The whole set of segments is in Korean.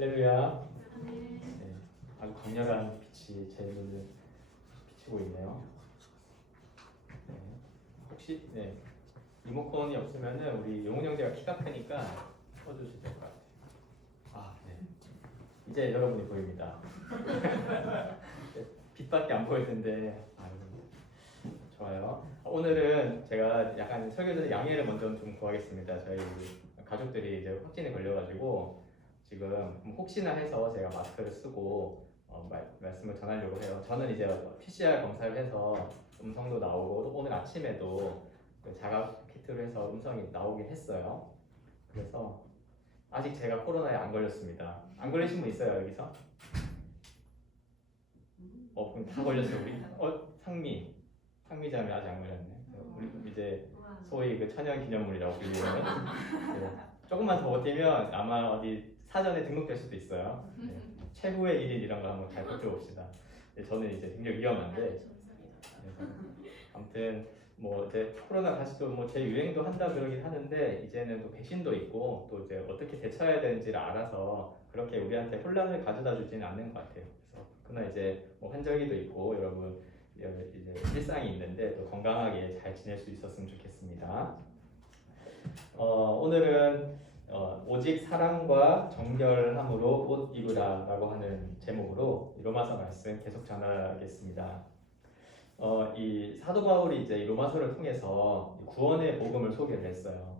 할렐루야. 네, 아주 강렬한 빛이 제 눈을 비치고 있네요. 네, 혹시 리모컨이 없으면은 우리 용훈 형제가 키가 크니까 꺼주시면 될 것 같아요. 아, 네. 이제 여러분이 보입니다. 빛밖에 안 보이는데 좋아요. 오늘은 제가 약간 설교 전에 양해를 먼저 좀 구하겠습니다. 저희 가족들이 이제 확진에 걸려가지고 지금 혹시나 해서 제가 마스크를 쓰고 말씀을 전하려고 해요. 저는 이제 PCR 검사를 해서 음성도 나오고 오늘 아침에도 그 자가 키트로 해서 음성이 나오긴 했어요. 그래서 아직 제가 코로나에 안 걸렸습니다. 안 걸리신 분 있어요 여기서? 그럼 다 걸렸어요 우리? 상미자매 아직 안 걸렸네. 우리 이제 소위 그 천연기념물이라고 불리는 조금만 더 버티면 아마 어디 사전에 등록될 수도 있어요. 최후의 1일 이런 거 한번 잘 버텨봅시다. 저는 이제 굉장히 위험한데 아무튼 이제 코로나 다시 또 재유행도 한다 그러긴 하는데 이제는 또 백신도 있고 또 이제 어떻게 대처해야 되는지를 알아서 그렇게 우리한테 혼란을 가져다 주지는 않는 것 같아요. 그래서 그러나 이제 환절기도 있고 여러분 이제 일상이 있는데 또 건강하게 잘 지낼 수 있었으면 좋겠습니다. 오늘은 오직 사랑과 정결함으로 옷 입으라라고 하는 제목으로 로마서 말씀 계속 전하겠습니다. 이 사도 바울이 이제 로마서를 통해서 구원의 복음을 소개를 했어요.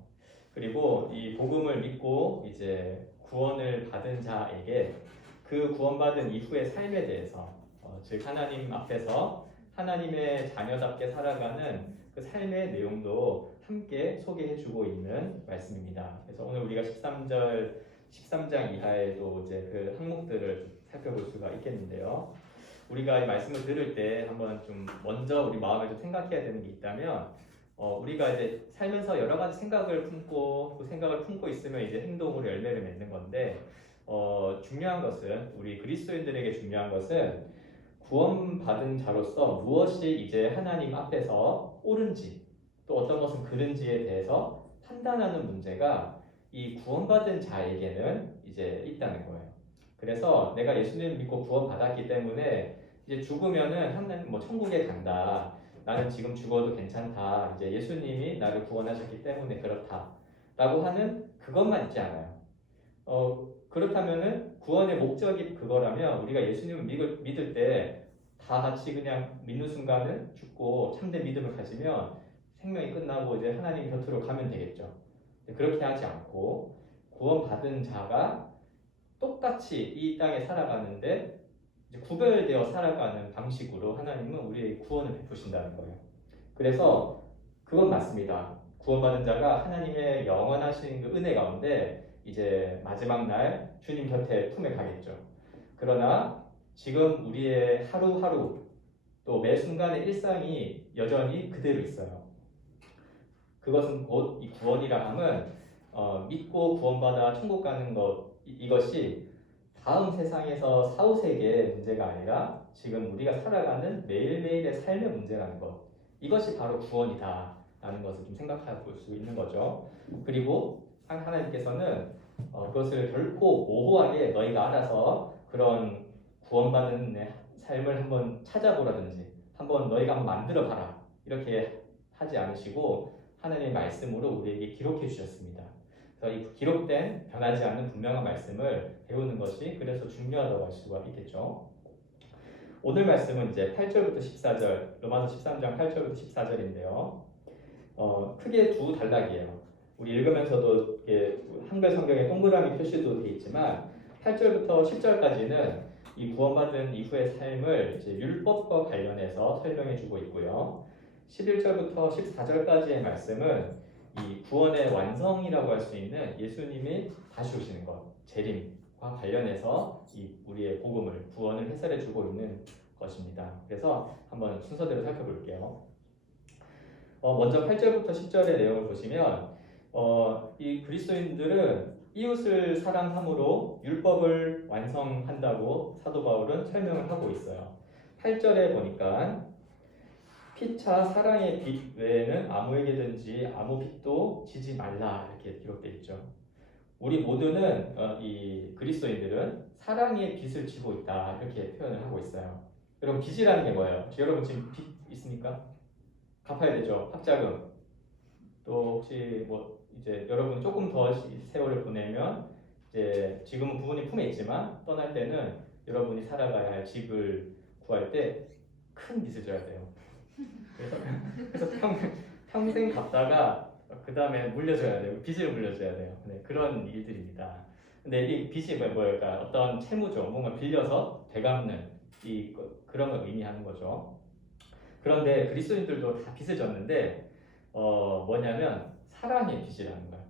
그리고 이 복음을 믿고 이제 구원을 받은 자에게 그 구원받은 이후의 삶에 대해서 즉 하나님 앞에서 하나님의 자녀답게 살아가는 그 삶의 내용도 함께 소개해주고 있는 말씀입니다. 그래서 오늘 우리가 13장 이하에도 이제 그 항목들을 살펴볼 수가 있겠는데요. 우리가 이 말씀을 들을 때 한번 좀 먼저 우리 마음에 좀 생각해야 되는 게 있다면 우리가 이제 살면서 여러 가지 생각을 품고 그 생각을 품고 있으면 이제 행동으로 열매를 맺는 건데 중요한 것은 우리 그리스도인들에게 중요한 것은 구원받은 자로서 무엇이 이제 하나님 앞에서 옳은지 또 어떤 것은 그른지에 대해서 판단하는 문제가 이 구원받은 자에게는 이제 있다는 거예요. 그래서 내가 예수님을 믿고 구원받았기 때문에 이제 죽으면은 하나님 천국에 간다. 나는 지금 죽어도 괜찮다. 이제 예수님이 나를 구원하셨기 때문에 그렇다. 라고 하는 그것만 있지 않아요. 그렇다면은 구원의 목적이 그거라면 우리가 예수님을 믿을 때 다 같이 그냥 믿는 순간은 죽고 참된 믿음을 가지면 생명이 끝나고 이제 하나님 곁으로 가면 되겠죠. 그렇게 하지 않고 구원받은 자가 똑같이 이 땅에 살아가는데 이제 구별되어 살아가는 방식으로 하나님은 우리의 구원을 베푸신다는 거예요. 그래서 그건 맞습니다. 구원받은 자가 하나님의 영원하신 그 은혜 가운데 이제 마지막 날 주님 곁에 품에 가겠죠. 그러나 지금 우리의 하루하루 또 매 순간의 일상이 여전히 그대로 있어요. 그것은 곧 이 구원이라 함은 믿고 구원받아 천국 가는 것 이것이 다음 세상에서 사후세계의 문제가 아니라 지금 우리가 살아가는 매일매일의 삶의 문제라는 것 이것이 바로 구원이다 라는 것을 좀 생각해 볼 수 있는 거죠. 그리고 하나님께서는 그것을 결코 모호하게 너희가 알아서 그런 구원받은 삶을 한번 찾아보라든지 한번 너희가 한번 만들어 봐라 이렇게 하지 않으시고 하나님의 말씀으로 우리에게 기록해 주셨습니다. 그래서 이 기록된 변하지 않는 분명한 말씀을 배우는 것이 그래서 중요하다고 할 수가 있겠죠. 오늘 말씀은 이제 8절부터 14절, 로마서 13장 8절부터 14절인데요. 크게 두 단락이에요. 우리 읽으면서도 한글 성경에 동그라미 표시도 되어 있지만 8절부터 10절까지는 이 구원받은 이후의 삶을 이제 율법과 관련해서 설명해주고 있고요. 11절부터 14절까지의 말씀은 이 구원의 완성이라고 할 수 있는 예수님이 다시 오시는 것, 재림과 관련해서 이 우리의 복음을 구원을 해설해주고 있는 것입니다. 그래서 한번 순서대로 살펴볼게요. 먼저 8절부터 10절의 내용을 보시면 이 그리스도인들은 이웃을 사랑함으로 율법을 완성한다고 사도 바울은 설명을 하고 있어요. 8절에 보니까 피차 사랑의 빛 외에는 아무에게든지 아무 빛도 지지 말라 이렇게 기록되어 있죠. 우리 모두는 이 그리스도인들은 사랑의 빚을 지고 있다 이렇게 표현을 하고 있어요. 여러분 빚이라는 게 뭐예요? 여러분 지금 빚 있습니까? 갚아야 되죠. 학자금. 또 혹시 뭐 이제 여러분 조금 더 세월을 보내면 이제 지금은 부모님 품에 있지만 떠날 때는 여러분이 살아가야 할 집을 구할 때 큰 빚을 져야 돼요. 그래서 평생 갚다가 그 다음에 물려줘야 돼요. 빚을 물려줘야 돼요. 네, 그런 일들입니다. 근데 이 빚이 뭐일까? 어떤 채무죠. 뭔가 빌려서 되갚는 그런 걸 의미하는 거죠. 그런데 그리스도인들도 다 빚을 졌는데 뭐냐면 사랑의 빚이라는 거예요.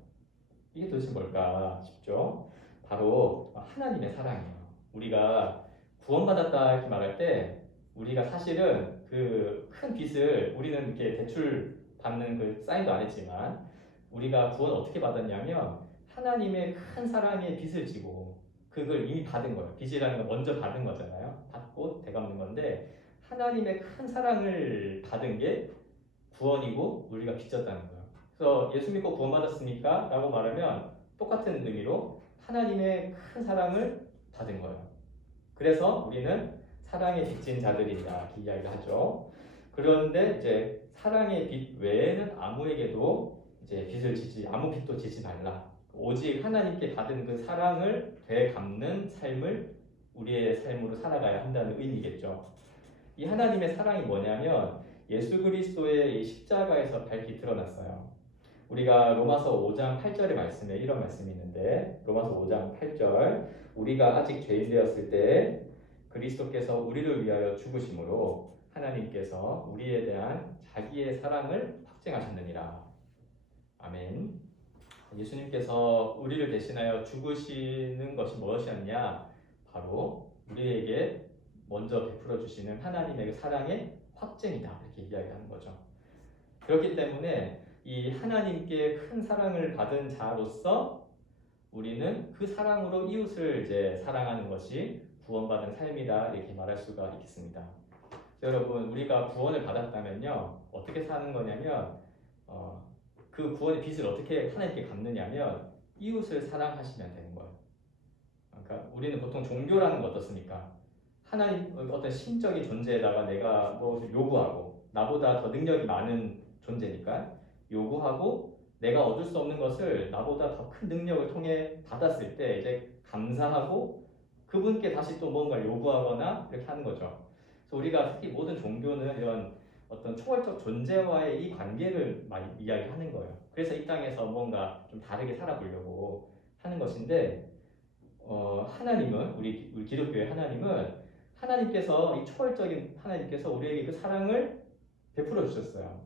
이게 도대체 뭘까 싶죠? 바로 하나님의 사랑이에요. 우리가 구원받았다 이렇게 말할 때 우리가 사실은 그 큰 빚을 우리는 이렇게 대출 받는 그 사인도 안 했지만 우리가 구원 어떻게 받았냐면 하나님의 큰 사랑의 빚을 지고 그걸 이미 받은 거예요. 빚이라는 건 먼저 받은 거잖아요. 받고 되갚는 건데 하나님의 큰 사랑을 받은 게 구원이고 우리가 빚졌다는 거예요. 그래서 예수 믿고 구원받았습니까? 라고 말하면 똑같은 의미로 하나님의 큰 사랑을 받은 거예요. 그래서 우리는 사랑에 빚진 자들이다 이렇게 이야기를 하죠. 그런데 이제 사랑의 빚 외에는 아무에게도 이제 아무 빚도 지지 말라. 오직 하나님께 받은 그 사랑을 되갚는 삶을 우리의 삶으로 살아가야 한다는 의미겠죠. 이 하나님의 사랑이 뭐냐면 예수 그리스도의 이 십자가에서 밝히 드러났어요. 우리가 로마서 5장 8절의 말씀에 이런 말씀이 있는데 로마서 5장 8절 우리가 아직 죄인 되었을 때 그리스도께서 우리를 위하여 죽으심으로 하나님께서 우리에 대한 자기의 사랑을 확증하셨느니라. 아멘. 예수님께서 우리를 대신하여 죽으시는 것이 무엇이었냐? 바로 우리에게 먼저 베풀어 주시는 하나님의 그 사랑의 확증이다. 이렇게 이야기하는 거죠. 그렇기 때문에 이 하나님께 큰 사랑을 받은 자로서 우리는 그 사랑으로 이웃을 이제 사랑하는 것이 구원받은 삶이다. 이렇게 말할 수가 있겠습니다. 여러분, 우리가 구원을 받았다면요. 어떻게 사는 거냐면 그 구원의 빚을 어떻게 하나님께 갚느냐면 이웃을 사랑하시면 되는 거예요. 그러니까 우리는 보통 종교라는 거 어떻습니까? 하나님 어떤 신적인 존재에다가 내가 뭐 요구하고 나보다 더 능력이 많은 존재니까 요구하고 내가 얻을 수 없는 것을 나보다 더 큰 능력을 통해 받았을 때 이제 감사하고 그분께 다시 또 뭔가 요구하거나 이렇게 하는 거죠. 그래서 우리가 특히 모든 종교는 이런 어떤 초월적 존재와의 이 관계를 많이 이야기하는 거예요. 그래서 이 땅에서 뭔가 좀 다르게 살아보려고 하는 것인데 하나님은 우리 기독교의 하나님은 하나님께서 이 초월적인 하나님께서 우리에게 그 사랑을 베풀어 주셨어요.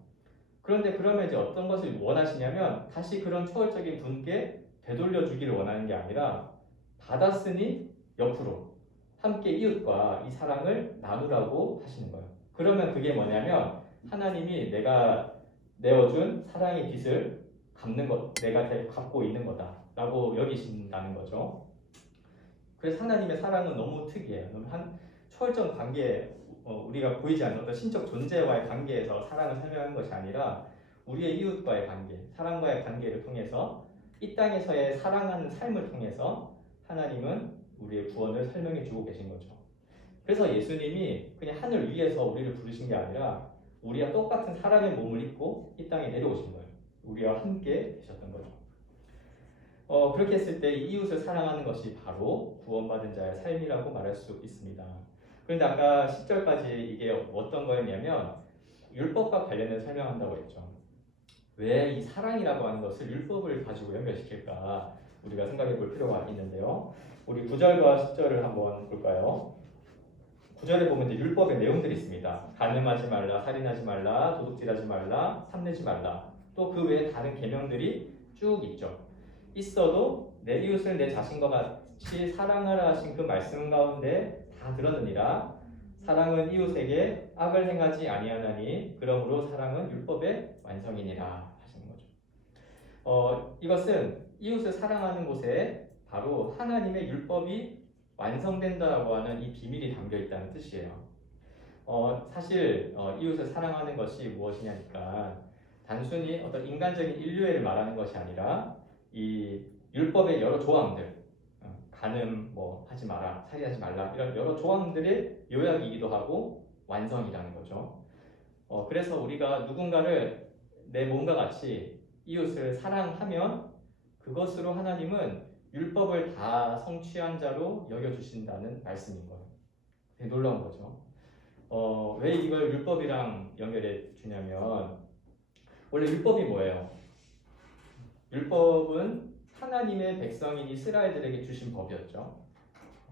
그런데 그러면 이제 어떤 것을 원하시냐면 다시 그런 초월적인 분께 되돌려 주기를 원하는 게 아니라 받았으니 옆으로 함께 이웃과 이 사랑을 나누라고 하시는 거예요. 그러면 그게 뭐냐면 하나님이 내가 내어준 사랑의 빚을 갚는 것, 내가 갚고 있는 거다라고 여기신다는 거죠. 그래서 하나님의 사랑은 너무 특이해요. 너무 초월적 관계, 우리가 보이지 않는 어떤 신적 존재와의 관계에서 사랑을 설명하는 것이 아니라 우리의 이웃과의 관계, 사랑과의 관계를 통해서 이 땅에서의 사랑하는 삶을 통해서 하나님은 우리의 구원을 설명해 주고 계신 거죠. 그래서 예수님이 그냥 하늘 위에서 우리를 부르신 게 아니라 우리와 똑같은 사람의 몸을 입고 이 땅에 내려오신 거예요. 우리와 함께 계셨던 거죠. 그렇게 했을 때 이웃을 사랑하는 것이 바로 구원받은 자의 삶이라고 말할 수 있습니다. 그런데 아까 10절까지 이게 어떤 거였냐면 율법과 관련해서 설명한다고 했죠. 왜 이 사랑이라고 하는 것을 율법을 가지고 연결시킬까 우리가 생각해 볼 필요가 있는데요. 우리 9절과 10절을 한번 볼까요? 9절에 보면 이제 율법의 내용들이 있습니다. 간음하지 말라, 살인하지 말라, 도둑질하지 말라, 탐내지 말라. 또 그 외에 다른 계명들이 쭉 있죠. 있어도 내 이웃을 내 자신과 같이 사랑하라 하신 그 말씀 가운데 다 들었느니라. 사랑은 이웃에게 악을 행하지 아니하나니 그러므로 사랑은 율법의 완성이니라 하시는 거죠. 이것은 이웃을 사랑하는 곳에 바로 하나님의 율법이 완성된다고 하는 이 비밀이 담겨 있다는 뜻이에요. 사실 이웃을 사랑하는 것이 무엇이냐니까 단순히 어떤 인간적인 인류애를 말하는 것이 아니라 이 율법의 여러 조항들, 간음 뭐 하지 마라, 살인하지 말라 이런 여러 조항들의 요약이기도 하고 완성이라는 거죠. 그래서 우리가 누군가를 내 몸과 같이 이웃을 사랑하면 그것으로 하나님은 율법을 다 성취한 자로 여겨주신다는 말씀인 거예요. 되게 놀라운 거죠. 왜 이걸 율법이랑 연결해 주냐면 원래 율법이 뭐예요? 율법은 하나님의 백성인 이스라엘들에게 주신 법이었죠.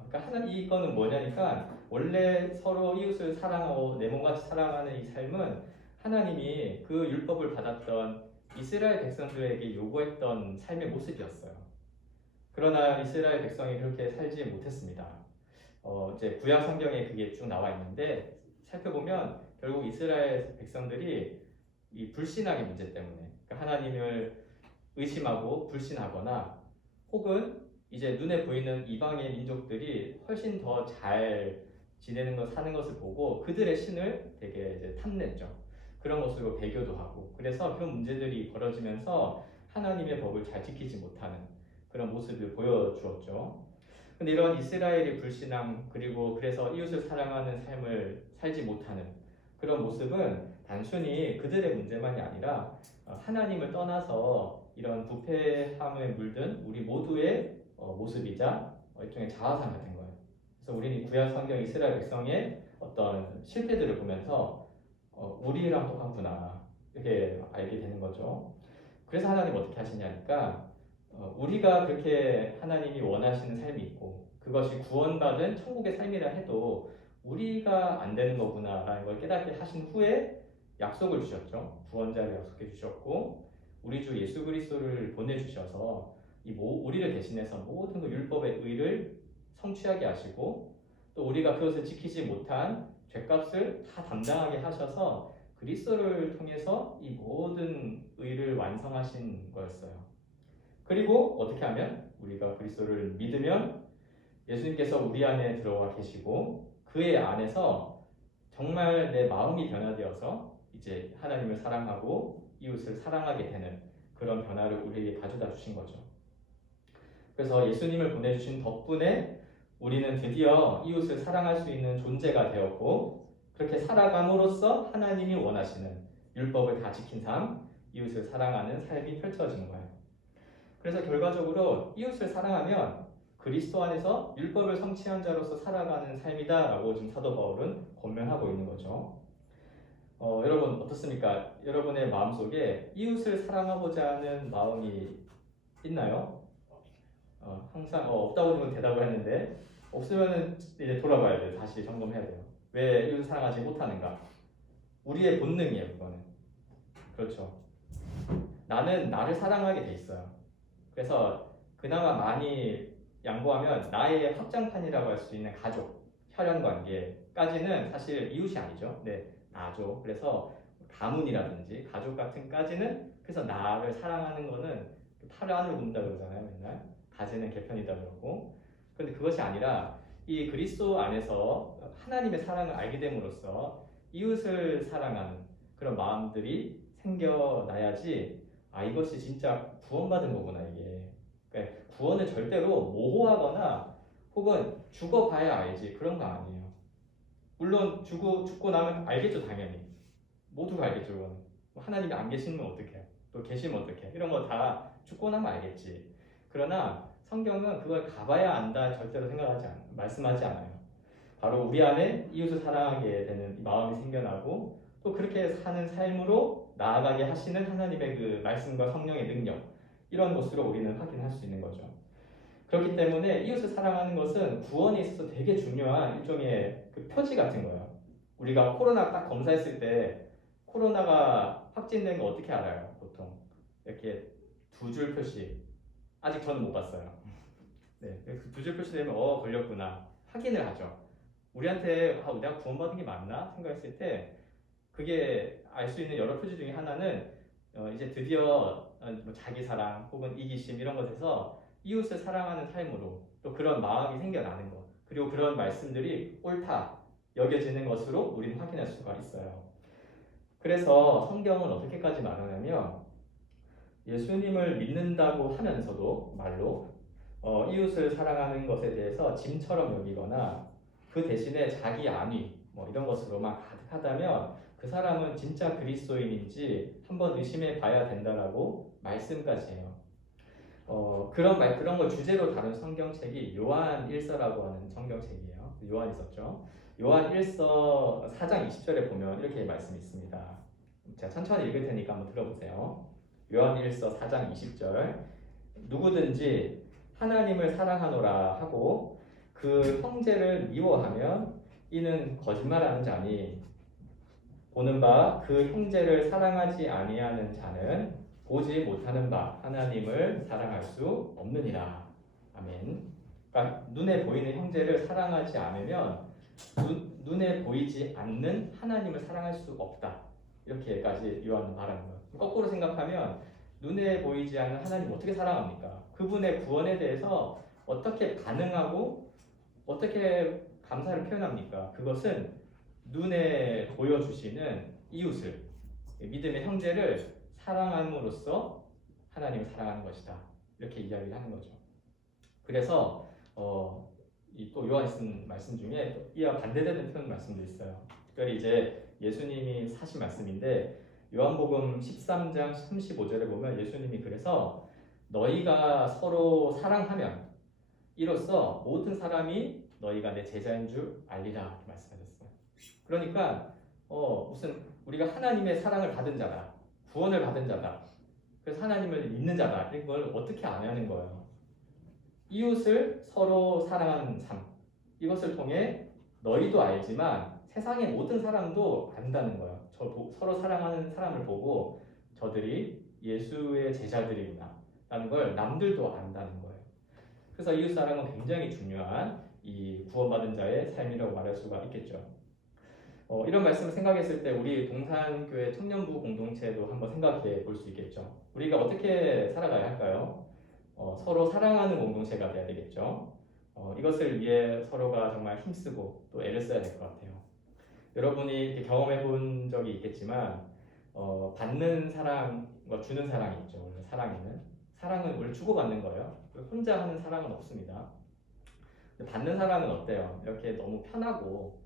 그러니까 이거는 뭐냐니까 원래 서로 이웃을 사랑하고 내 몸같이 사랑하는 이 삶은 하나님이 그 율법을 받았던 이스라엘 백성들에게 요구했던 삶의 모습이었어요. 그러나 이스라엘 백성이 그렇게 살지 못했습니다. 이제 구약 성경에 그게 쭉 나와 있는데 살펴보면 결국 이스라엘 백성들이 이 불신앙의 문제 때문에 그러니까 하나님을 의심하고 불신하거나 혹은 이제 눈에 보이는 이방의 민족들이 훨씬 더 잘 지내는 것 사는 것을 보고 그들의 신을 되게 이제 탐냈죠. 그런 것으로 배교도 하고 그래서 그런 문제들이 벌어지면서 하나님의 법을 잘 지키지 못하는 그런 모습을 보여주었죠. 근데 이런 이스라엘의 불신앙 그리고 그래서 이웃을 사랑하는 삶을 살지 못하는 그런 모습은 단순히 그들의 문제만이 아니라 하나님을 떠나서 이런 부패함에 물든 우리 모두의 모습이자 일종의 자아상 같은 거예요. 그래서 우리는 구약 성경 이스라엘 백성의 어떤 실패들을 보면서 우리랑 똑같구나 이렇게 알게 되는 거죠. 그래서 하나님 어떻게 하시냐니까 우리가 그렇게 하나님이 원하시는 삶이 있고 그것이 구원받은 천국의 삶이라 해도 우리가 안 되는 거구나라는 걸 깨닫게 하신 후에 약속을 주셨죠. 구원자를 약속해 주셨고 우리 주 예수 그리스도를 보내주셔서 우리를 대신해서 모든 그 율법의 의를 성취하게 하시고 또 우리가 그것을 지키지 못한 죄값을 다 담당하게 하셔서 그리스도를 통해서 이 모든 의를 완성하신 거였어요. 그리고 어떻게 하면 우리가 그리스도를 믿으면 예수님께서 우리 안에 들어와 계시고 그의 안에서 정말 내 마음이 변화되어서 이제 하나님을 사랑하고 이웃을 사랑하게 되는 그런 변화를 우리에게 가져다 주신 거죠. 그래서 예수님을 보내주신 덕분에 우리는 드디어 이웃을 사랑할 수 있는 존재가 되었고 그렇게 살아감으로써 하나님이 원하시는 율법을 다 지킨 삶, 이웃을 사랑하는 삶이 펼쳐진 거예요. 그래서 결과적으로 이웃을 사랑하면 그리스도 안에서 율법을 성취한 자로서 살아가는 삶이다라고 지금 사도 바울은 권면하고 있는 거죠. 여러분 어떻습니까? 여러분의 마음속에 이웃을 사랑하고자 하는 마음이 있나요? 항상 없다고 지금 대답을 했는데 없으면 이제 돌아봐야 돼요. 다시 점검해야 돼요. 왜 이웃을 사랑하지 못하는가? 우리의 본능이에요. 그거는. 그렇죠. 나는 나를 사랑하게 돼 있어요. 그래서 그나마 많이 양보하면 나의 확장판이라고 할 수 있는 가족, 혈연관계까지는 사실 이웃이 아니죠. 네, 나죠. 그래서 가문이라든지 가족 같은까지는 그래서 나를 사랑하는 거는 팔을 안으로 굽는다 그러잖아요. 맨날 가지는 개편이다 그러고. 그런데 그것이 아니라 이 그리스도 안에서 하나님의 사랑을 알게 됨으로써 이웃을 사랑하는 그런 마음들이 생겨나야지 이것이 진짜 구원받은 거구나 이게. 그러니까 구원은 절대로 모호하거나 혹은 죽어봐야 알지 그런 거 아니에요. 물론 죽고 나면 알겠죠 당연히. 모두가 알겠죠 그건. 하나님이 안 계시면 어떡해. 또 계시면 어떡해. 이런 거 다 죽고 나면 알겠지. 그러나 성경은 그걸 가봐야 안다 절대로 말씀하지 않아요. 바로 우리 안에 이웃을 사랑하게 되는 마음이 생겨나고 또 그렇게 사는 삶으로 나아가게 하시는 하나님의 그 말씀과 성령의 능력 이런 것으로 우리는 확인할 수 있는 거죠. 그렇기 때문에 이웃을 사랑하는 것은 구원에 있어서 되게 중요한 일종의 그 표지 같은 거예요. 우리가 코로나 딱 검사했을 때 코로나가 확진된 거 어떻게 알아요? 보통 이렇게 두 줄 표시. 아직 저는 못 봤어요. 네, 두 줄 표시되면 걸렸구나 확인을 하죠. 우리한테 내가 구원받은 게 맞나 생각했을 때 그게 알 수 있는 여러 표지 중에 하나는 이제 드디어 뭐 자기 사랑 혹은 이기심 이런 것에서 이웃을 사랑하는 삶으로 또 그런 마음이 생겨나는 것 그리고 그런 말씀들이 옳다 여겨지는 것으로 우리는 확인할 수가 있어요. 그래서 성경은 어떻게까지 말하냐면 예수님을 믿는다고 하면서도 말로 이웃을 사랑하는 것에 대해서 짐처럼 여기거나 그 대신에 자기 안위 뭐 이런 것으로만 가득하다면 그 사람은 진짜 그리스도인인지 한번 의심해 봐야 된다라고 말씀까지 해요. 그런 걸 주제로 다룬 성경책이 요한 1서라고 하는 성경책이에요. 요한이 썼죠. 요한 1서 4장 20절에 보면 이렇게 말씀이 있습니다. 제가 천천히 읽을 테니까 한번 들어보세요. 요한 1서 4장 20절 누구든지 하나님을 사랑하노라 하고 그 형제를 미워하면 이는 거짓말하는 자니 보는 바 그 형제를 사랑하지 아니하는 자는 보지 못하는 바 하나님을 사랑할 수 없느니라. 아멘. 그러니까 눈에 보이는 형제를 사랑하지 않으면 눈에 보이지 않는 하나님을 사랑할 수 없다. 이렇게까지 요한은 말하는 거예요. 거꾸로 생각하면 눈에 보이지 않는 하나님 어떻게 사랑합니까? 그분의 구원에 대해서 어떻게 반응하고 어떻게 감사를 표현합니까? 그것은 눈에 보여주시는 이웃을 믿음의 형제를 사랑함으로써 하나님을 사랑하는 것이다. 이렇게 이야기를 하는 거죠. 그래서 또 요한이 쓴 말씀 중에 이와 반대되는 표현 말씀도 있어요. 특별히 이제 예수님이 하신 말씀인데 요한복음 13장 35절에 보면 예수님이 그래서 너희가 서로 사랑하면 이로써 모든 사람이 너희가 내 제자인 줄 알리라 이렇게 말씀하셨어요. 그러니까 무슨 우리가 하나님의 사랑을 받은 자다, 구원을 받은 자다, 그래서 하나님을 믿는 자다 이걸 어떻게 아냐는 거예요. 이웃을 서로 사랑하는 삶 이것을 통해 너희도 알지만 세상의 모든 사람도 안다는 거예요. 서로 사랑하는 사람을 보고 저들이 예수의 제자들이구나 라는 걸 남들도 안다는 거예요. 그래서 이웃 사랑은 굉장히 중요한 이 구원받은 자의 삶이라고 말할 수가 있겠죠. 이런 말씀을 생각했을 때 우리 동산교회 청년부 공동체도 한번 생각해 볼 수 있겠죠. 우리가 어떻게 살아가야 할까요? 서로 사랑하는 공동체가 돼야 되겠죠. 이것을 위해 서로가 정말 힘쓰고 또 애를 써야 될 것 같아요. 여러분이 이렇게 경험해 본 적이 있겠지만 받는 사랑과 주는 사랑이 있죠. 원래 사랑은 원래 주고받는 거예요. 혼자 하는 사랑은 없습니다. 근데 받는 사랑은 어때요? 이렇게 너무 편하고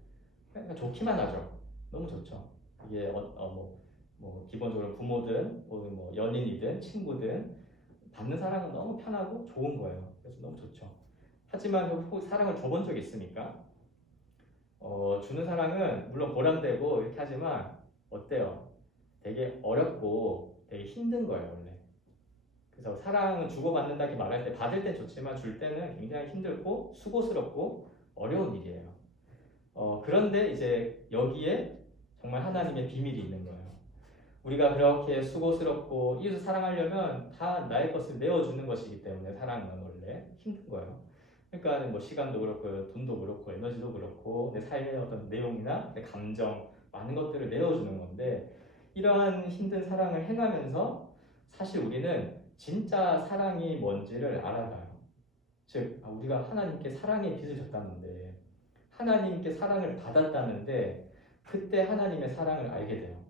그냥 좋기만 하죠. 너무 좋죠. 이게 기본적으로 부모든 뭐 연인이든 친구든 받는 사랑은 너무 편하고 좋은 거예요. 그래서 너무 좋죠. 하지만 혹 사랑을 줘본 적이 있습니까? 주는 사랑은 물론 보람되고 이렇게 하지만 어때요? 되게 어렵고 되게 힘든 거예요, 원래. 그래서 사랑은 주고받는다 이렇게 말할 때 받을 때 좋지만 줄 때는 굉장히 힘들고 수고스럽고 어려운 일이에요. 그런데 이제 여기에 정말 하나님의 비밀이 있는 거예요. 우리가 그렇게 수고스럽고 이웃을 사랑하려면 다 나의 것을 내어주는 것이기 때문에 사랑은 원래 힘든 거예요. 그러니까 뭐 시간도 그렇고 돈도 그렇고 에너지도 그렇고 내 삶의 어떤 내용이나 내 감정 많은 것들을 내어주는 건데 이러한 힘든 사랑을 행하면서 사실 우리는 진짜 사랑이 뭔지를 알아가요. 즉 우리가 하나님께 사랑의 빚을 졌다는데 하나님께 사랑을 받았다는데 그때 하나님의 사랑을 알게 돼요.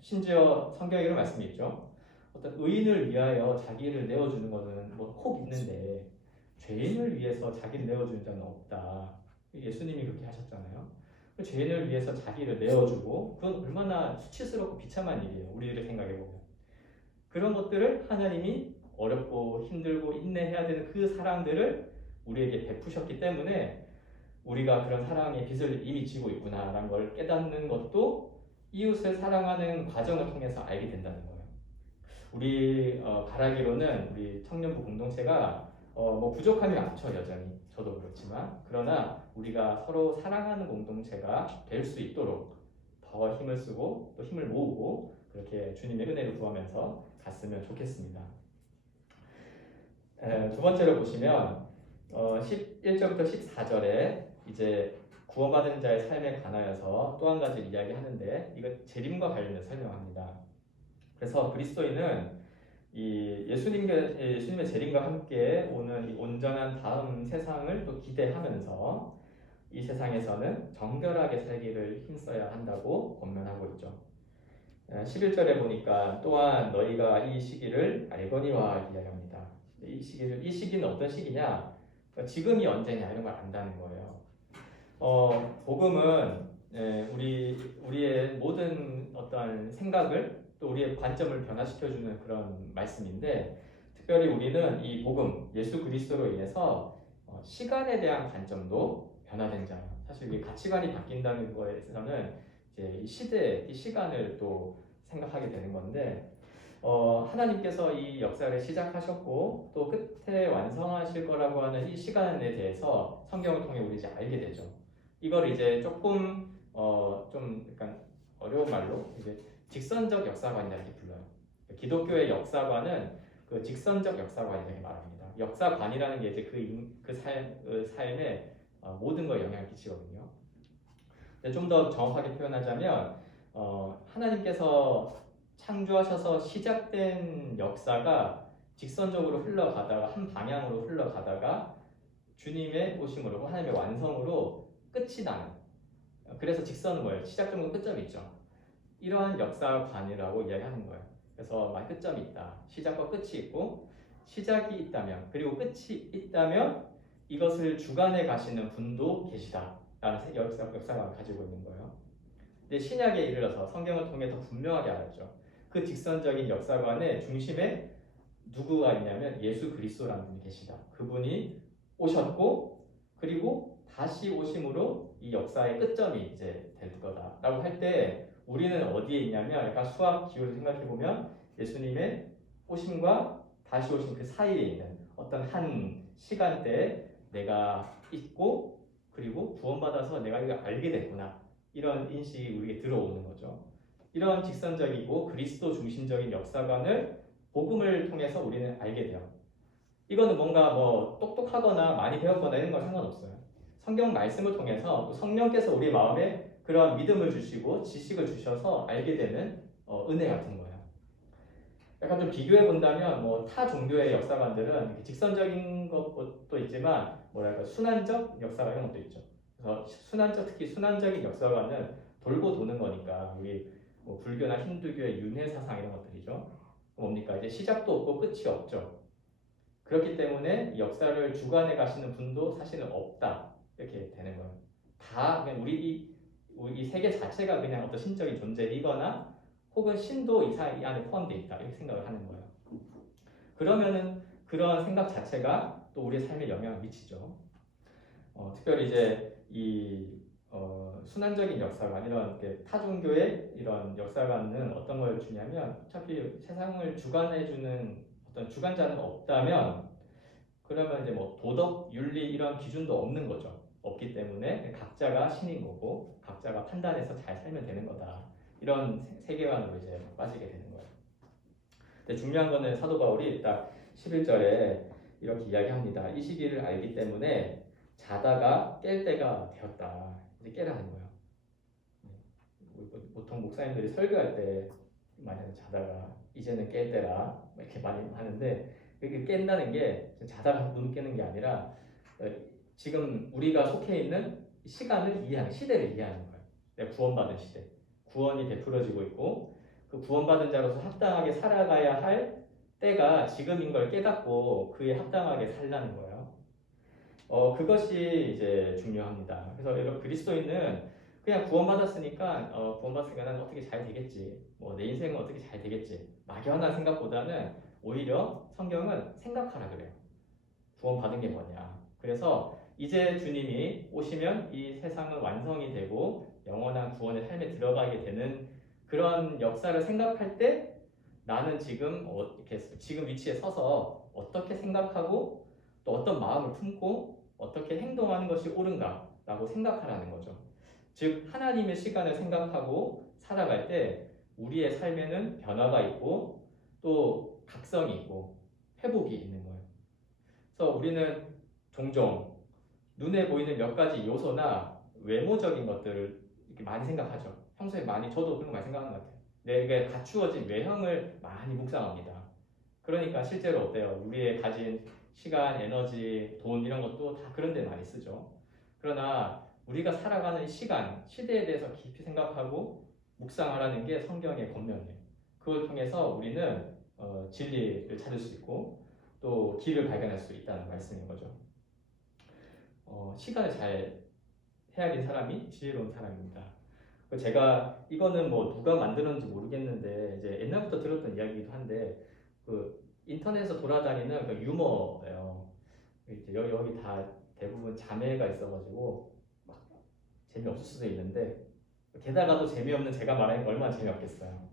심지어 성경에 이런 말씀이 있죠. 어떤 의인을 위하여 자기를 내어주는 것은 꼭 있는데 죄인을 위해서 자기를 내어주는 자는 없다. 예수님이 그렇게 하셨잖아요. 죄인을 위해서 자기를 내어주고 그건 얼마나 수치스럽고 비참한 일이에요. 우리들이 생각해보면. 그런 것들을 하나님이 어렵고 힘들고 인내해야 되는 그 사랑들을 우리에게 베푸셨기 때문에 우리가 그런 사랑의 빚을 이미 지고 있구나라는 걸 깨닫는 것도 이웃을 사랑하는 과정을 통해서 알게 된다는 거예요. 우리 바라기로는 우리 청년부 공동체가 부족함이 많죠, 여전히. 저도 그렇지만. 그러나 우리가 서로 사랑하는 공동체가 될 수 있도록 더 힘을 쓰고 또 힘을 모으고 그렇게 주님의 은혜를 구하면서 갔으면 좋겠습니다. 두 번째로 보시면 11절부터 14절에 이제 구원받은 자의 삶에 관하여서 또 한 가지 이야기하는데 이거 재림과 관련해서 설명합니다. 그래서 그리스도인은 이 예수님의 재림과 함께 오는 이 온전한 다음 세상을 또 기대하면서 이 세상에서는 정결하게 살기를 힘써야 한다고 권면하고 있죠. 11절에 보니까 또한 너희가 이 시기를 알거니와 이야기합니다. 이 시기는 어떤 시기냐? 지금이 언제냐 이런 걸 안다는 거예요. 복음은 우리의 모든 어떤 생각을 또 우리의 관점을 변화시켜주는 그런 말씀인데 특별히 우리는 이 복음 예수 그리스도로 인해서 시간에 대한 관점도 변화된 자예요. 사실 이 가치관이 바뀐다는 거에서는 이제 이 시대, 이 시간을 또 생각하게 되는 건데 하나님께서 이 역사를 시작하셨고 또 끝에 완성하실 거라고 하는 이 시간에 대해서 성경을 통해 우리 이제 알게 되죠. 이걸 이제 조금 좀 약간 어려운 말로 이제 직선적 역사관이라고 이렇게 불러요. 기독교의 역사관은 그 직선적 역사관이라고 말합니다. 역사관이라는 게 이제 그 삶에 모든 거에 영향을 끼치거든요. 좀 더 정확하게 표현하자면 하나님께서 창조하셔서 시작된 역사가 직선적으로 흘러가다가 한 방향으로 흘러가다가 주님의 오심으로 하나님의 완성으로 끝이 나는, 그래서 직선은 뭐예요? 시작점과 끝점이 있죠. 이러한 역사관이라고 이야기하는 거예요. 그래서 끝점이 있다. 시작과 끝이 있고 시작이 있다면 그리고 끝이 있다면 이것을 주관해 가시는 분도 계시다라는 역사관을 가지고 있는 거예요. 근데 신약에 이르러서 성경을 통해 더 분명하게 알았죠. 그 직선적인 역사관의 중심에 누구가 있냐면 예수 그리스도라는 분이 계시다. 그분이 오셨고 그리고 다시 오심으로 이 역사의 끝점이 이제 될 거다라고 할 때 우리는 어디에 있냐면 약간 수학 기호를 생각해 보면 예수님의 오심과 다시 오심 그 사이에 있는 어떤 한 시간대에 내가 있고 그리고 구원받아서 내가 이걸 알게 됐구나 이런 인식이 우리에게 들어오는 거죠. 이런 직선적이고 그리스도 중심적인 역사관을 복음을 통해서 우리는 알게 돼요. 이거는 뭔가 뭐 똑똑하거나 많이 배웠거나 이런 건 상관없어요. 성경 말씀을 통해서 또 성령께서 우리 마음에 그러한 믿음을 주시고 지식을 주셔서 알게 되는 은혜 같은 거예요. 약간 좀 비교해 본다면 뭐 타 종교의 역사관들은 직선적인 것도 있지만 뭐랄까 순환적 역사관 이런 것도 있죠. 그래서 특히 순환적인 역사관은 돌고 도는 거니까 우리 뭐 불교나 힌두교의 윤회 사상 이런 것들이죠. 뭡니까? 이제 시작도 없고 끝이 없죠. 그렇기 때문에 역사를 주관해 가시는 분도 사실은 없다 이렇게 되는 거예요. 다 그냥 우리 세계 자체가 그냥 어떤 신적인 존재이거나 혹은 신도 이 안에 포함되어 있다 이렇게 생각을 하는 거예요. 그러면은 그런 생각 자체가 또 우리의 삶에 영향을 미치죠. 특별히 이제 이 순환적인 역사관 이런 타종교의 이런 역사관은 어떤 걸 주냐면 어차피 세상을 주관해주는 어떤 주관자는 없다면 그러면 이제 뭐 도덕, 윤리 이런 기준도 없는 거죠. 없기 때문에 각자가 신인 거고 각자가 판단해서 잘 살면 되는 거다. 이런 세계관으로 이제 빠지게 되는 거예요. 근데 중요한 거는 사도 바울이 딱 11절에 이렇게 이야기합니다. 이 시기를 알기 때문에 자다가 깰 때가 되었다. 이제 깨라는 거예요. 보통 목사님들이 설교할 때 만약에 자다가 이제는 깰 때라 이렇게 많이 하는데 이렇게 깬다는 게 자다가 눈 깨는 게 아니라 지금 우리가 속해 있는 시간을 이해하는 시대를 이해하는 거예요. 내가 구원받은 시대, 구원이 베풀어지고 있고 그 구원받은 자로서 합당하게 살아가야 할 때가 지금인 걸 깨닫고 그에 합당하게 살라는 거예요. 그것이 이제 중요합니다. 그래서 여러분 그리스도인은 그냥 구원받았으니까 난 어떻게 잘 되겠지. 뭐 내 인생은 어떻게 잘 되겠지. 막연한 생각보다는 오히려 성경은 생각하라 그래요. 구원받은 게 뭐냐. 그래서 이제 주님이 오시면 이 세상은 완성이 되고 영원한 구원의 삶에 들어가게 되는 그런 역사를 생각할 때 나는 지금 이렇게 지금 위치에 서서 어떻게 생각하고 또 어떤 마음을 품고 어떻게 행동하는 것이 옳은가라고 생각하라는 거죠. 즉 하나님의 시간을 생각하고 살아갈 때 우리의 삶에는 변화가 있고 또 각성이 있고 회복이 있는 거예요. 그래서 우리는 종종 눈에 보이는 몇 가지 요소나 외모적인 것들을 이렇게 많이 생각하죠. 평소에 저도 그런 거 많이 생각하는 것 같아요. 내게 갖추어진 외형을 많이 묵상합니다. 그러니까 실제로 어때요? 우리의 가진 시간, 에너지, 돈 이런 것도 다 그런 데 많이 쓰죠. 그러나 우리가 살아가는 시간, 시대에 대해서 깊이 생각하고 묵상하라는 게 성경의 권면이에요. 그걸 통해서 우리는 진리를 찾을 수 있고 또 길을 발견할 수 있다는 말씀인 거죠. 시간을 잘 헤아린 사람이 지혜로운 사람입니다. 제가 이거는 뭐 누가 만들었는지 모르겠는데 이제 옛날부터 들었던 이야기이기도 한데 그 인터넷에서 돌아다니는 그 유머예요. 이제 여기 다 대부분 자매가 있어가지고 막 재미없을 수도 있는데 게다가도 재미없는 제가 말하니까 얼마나 재미없겠어요.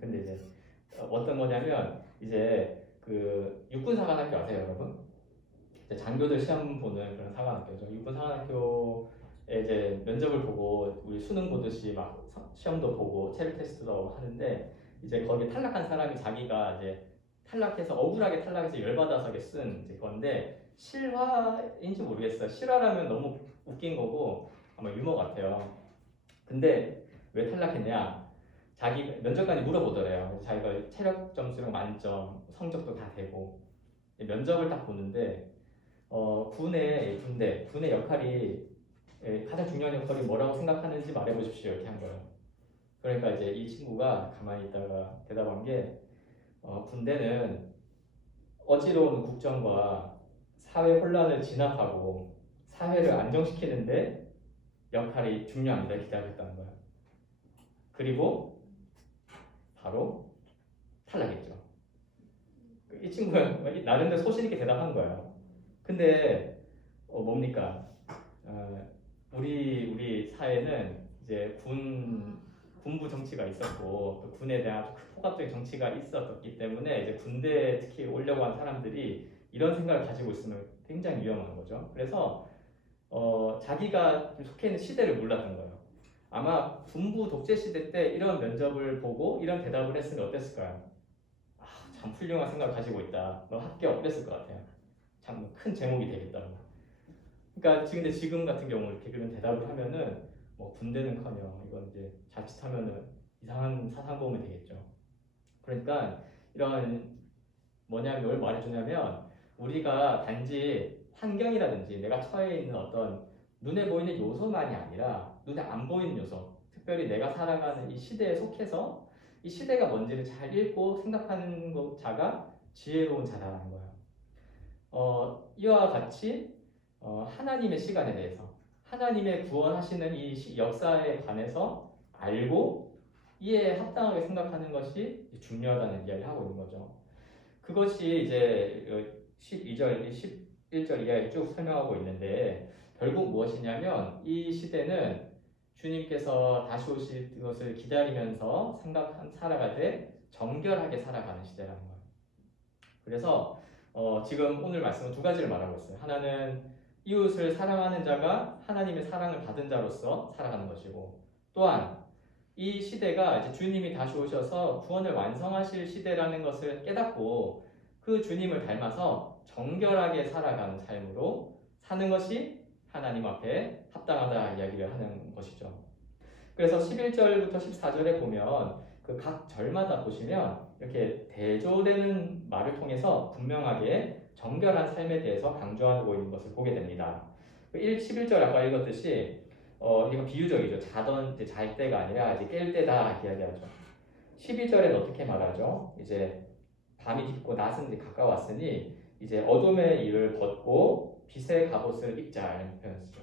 근데 이제 어떤 거냐면 이제 그 육군사관학교 아세요, 여러분? 이제 장교들 시험 보는 그런 사관학교죠. 육군사관학교에 이제 면접을 보고 우리 수능 보듯이 막 시험도 보고 체력 테스트도 하는데 이제 거기 탈락한 사람이 자기가 이제 탈락해서 억울하게 탈락해서 열받아서 쓴 이제 건데 실화인지 모르겠어요. 실화라면 너무 웃긴 거고 아마 유머 같아요. 근데 왜 탈락했냐? 자기 면접관이 물어보더래요. 자기가 체력 점수랑 만점, 성적도 다 되고 면접을 딱 보는데 군의 역할이 가장 중요한 역할이 뭐라고 생각하는지 말해보십시오 이렇게 한 거예요. 그러니까 이제 이 친구가 가만히 있다가 대답한 게 군대는 어지러운 국정과 사회 혼란을 진압하고 사회를 안정시키는데 역할이 중요합니다. 기다렸다는 거예요. 그리고 바로 탈락했죠. 이 친구가 나름대로 소신 있게 대답한 거예요. 근데 뭡니까? 우리 사회는 이제 군부 정치가 있었고 또 군에 대한 아주 폭압적인 정치가 있었기 때문에 이제 군대에 특히 오려고 한 사람들이 이런 생각을 가지고 있으면 굉장히 위험한 거죠. 그래서 자기가 속해 있는 시대를 몰랐던 거예요. 아마 군부 독재 시대 때 이런 면접을 보고 이런 대답을 했으면 어땠을까요? 참 훌륭한 생각을 가지고 있다. 너 합격 그랬을 것 같아요. 참 큰 제목이 되겠다고. 그러니까 지금 같은 경우 이렇게 그런 대답을 하면은 뭐 군대는커녕 이건 이제 자칫하면은 이상한 사상범이 되겠죠. 그러니까 이런 뭐냐면 뭘 말해주냐면 우리가 단지 환경이라든지 내가 처해 있는 어떤 눈에 보이는 요소만이 아니라 눈에 안 보이는 요소, 특별히 내가 살아가는 이 시대에 속해서 이 시대가 뭔지를 잘 읽고 생각하는 자가 지혜로운 자라는 거예요. 이와 같이 하나님의 시간에 대해서 하나님의 구원하시는 이 역사에 관해서 알고 이에 합당하게 생각하는 것이 중요하다는 이야기를 하고 있는 거죠. 그것이 이제 12절, 11절 이하에 쭉 설명하고 있는데 결국 무엇이냐면 이 시대는 주님께서 다시 오실 것을 기다리면서 살아가되 정결하게 살아가는 시대라는 거예요. 그래서 지금 오늘 말씀은 두 가지를 말하고 있어요. 하나는 이웃을 사랑하는 자가 하나님의 사랑을 받은 자로서 살아가는 것이고 또한 이 시대가 이제 주님이 다시 오셔서 구원을 완성하실 시대라는 것을 깨닫고 그 주님을 닮아서 정결하게 살아가는 삶으로 사는 것이 하나님 앞에 합당하다 이야기를 하는 것이죠. 그래서 11절부터 14절에 보면 그 각 절마다 보시면 이렇게 대조되는 말을 통해서 분명하게 정결한 삶에 대해서 강조하고 있는 것을 보게 됩니다. 11절 아까 읽었듯이 이거 비유적이죠. 이제 잘 때가 아니라 이제 깰 때다 이야기하죠. 12절에는 어떻게 말하죠? 이제 밤이 깊고 낮은 이제 가까웠으니 이제 어둠의 일을 벗고 빛의 갑옷을 입자 이런 표현을 쓰죠.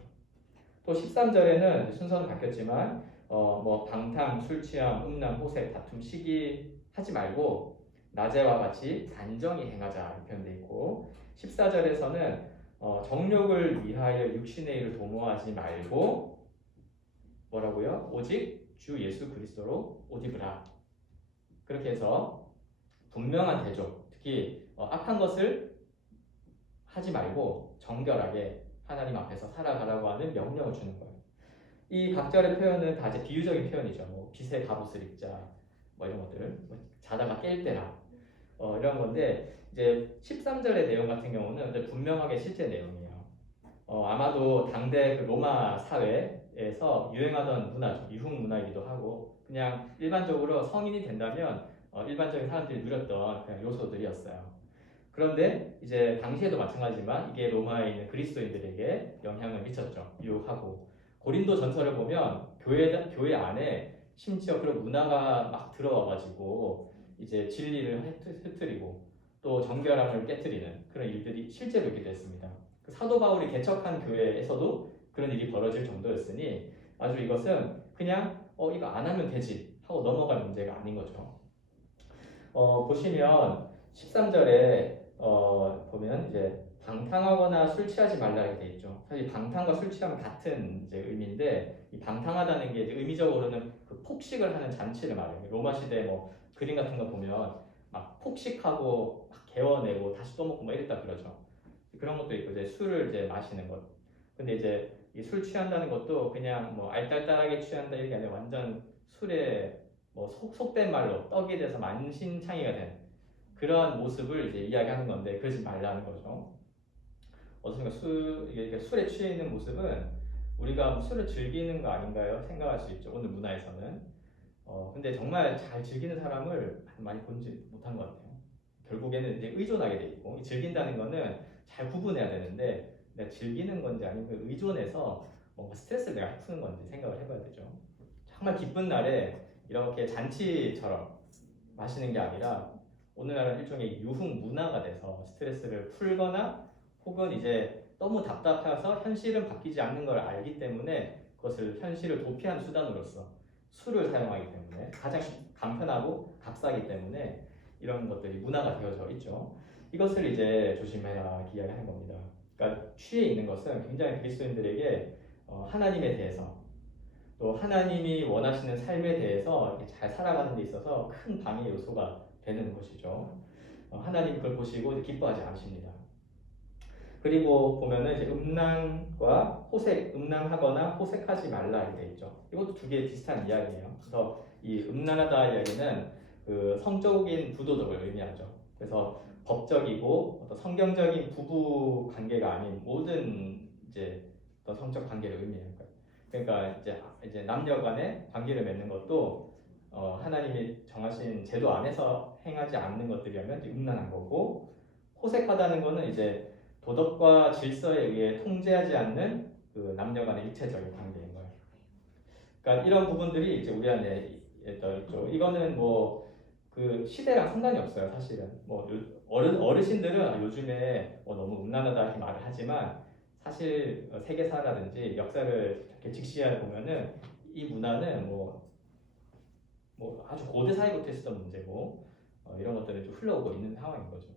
또 13절에는 순서는 바뀌었지만 뭐 방탕, 술 취함, 음란, 호색, 다툼, 시기 하지 말고 낮에와 같이 단정히 행하자 이렇게 표현되어 있고 14절에서는 정욕을 위하여 육신의 일을 도모하지 말고 뭐라고요? 오직 주 예수 그리스도로 옷 입으라. 그렇게 해서 분명한 대조, 특히 악한 것을 하지 말고 정결하게 하나님 앞에서 살아가라고 하는 명령을 주는 거예요. 이 각절의 표현은 다 이제 비유적인 표현이죠. 뭐 빛의 갑옷을 입자, 뭐 이런 것들, 뭐 자다가 깰 때라, 이런 건데 이제 13절의 내용 같은 경우는 이제 분명하게 실제 내용이에요. 아마도 당대 그 로마 사회에서 유행하던 문화죠. 유흥 문화이기도 하고 그냥 일반적으로 성인이 된다면 일반적인 사람들이 누렸던 그냥 요소들이었어요. 그런데 이제 당시에도 마찬가지지만 이게 로마에 있는 그리스도인들에게 영향을 미쳤죠. 유혹하고 고린도 전서를 보면 교회 안에 심지어 그런 문화가 막 들어와가지고 이제 진리를 흐트리고 또 정결함을 깨뜨리는 그런 일들이 실제로 있게 됐습니다. 그 사도 바울이 개척한 교회에서도 그런 일이 벌어질 정도였으니 아주 이것은 그냥 이거 안 하면 되지 하고 넘어갈 문제가 아닌 거죠. 보시면 13절에 보면 이제 방탕하거나 술 취하지 말라 이렇게 돼 있죠. 사실 방탕과 술 취함은 같은 이제 의미인데 이 방탕하다는 게 이제 의미적으로는 그 폭식을 하는 잔치를 말해요. 로마 시대 뭐 그림 같은 거 보면 막 폭식하고 막 개워내고 다시 또 먹고 뭐 이랬다 그러죠. 그런 것도 있고 이제 술을 이제 마시는 것. 근데 이제 이 술 취한다는 것도 그냥 뭐 알딸딸하게 취한다 이게 아니라 완전 술에 뭐 속된 말로 떡이 돼서 만신창이가 된 그런 모습을 이제 이야기하는 건데 그러지 말라는 거죠. 어떻습니까? 이게 술에 취해 있는 모습은 우리가 술을 즐기는 거 아닌가요? 생각할 수 있죠. 오늘 문화에서는. 근데 정말 잘 즐기는 사람을 많이 보지 못한 것 같아요. 결국에는 이제 의존하게 돼 있고 즐긴다는 거는 잘 구분해야 되는데 내가 즐기는 건지 아니면 의존해서 뭔가 스트레스를 내가 푸는 건지 생각을 해봐야 되죠. 정말 기쁜 날에 이렇게 잔치처럼 마시는 게 아니라 오늘날은 일종의 유흥 문화가 돼서 스트레스를 풀거나 혹은 이제 너무 답답해서 현실은 바뀌지 않는 걸 알기 때문에 그것을 현실을 도피하는 수단으로서 술을 사용하기 때문에 가장 간편하고 값싸기 때문에 이런 것들이 문화가 되어져 있죠. 이것을 이제 조심해라 이야기하는 겁니다. 그러니까 취해 있는 것은 굉장히 그리스도인들에게 하나님에 대해서 또 하나님이 원하시는 삶에 대해서 잘 살아가는 데 있어서 큰 방해 요소가 되는 것이죠. 하나님 그걸 보시고 기뻐하지 않으십니다. 그리고 보면은 이제 음란하거나 호색하지 말라 이렇게 돼 있죠. 이것도 두 개 비슷한 이야기예요. 그래서 이 음란하다 이야기는 그 성적인 부도덕을 의미하죠. 그래서 법적이고 어떤 성경적인 부부 관계가 아닌 모든 이제 어떤 성적 관계를 의미해요. 그러니까 이제 남녀 간의 관계를 맺는 것도 하나님이 정하신 제도 안에서 행하지 않는 것들이라면 음란한 거고 호색하다는 거는 이제 도덕과 질서에 의해 통제하지 않는 그 남녀 간의 일체적인 관계인 거예요. 그러니까 이런 부분들이 이제 우리 안에 있죠. 이거는 뭐 그 시대랑 상관이 없어요, 사실은. 뭐 어르신들은 요즘에 뭐 너무 음란하다 이렇게 말을 하지만 사실 세계사라든지 역사를 이렇게 직시해 보면은 이 문화는 뭐 아주 고대 사회부터 있었던 문제고 이런 것들을 좀 흘러오고 있는 상황인 거죠.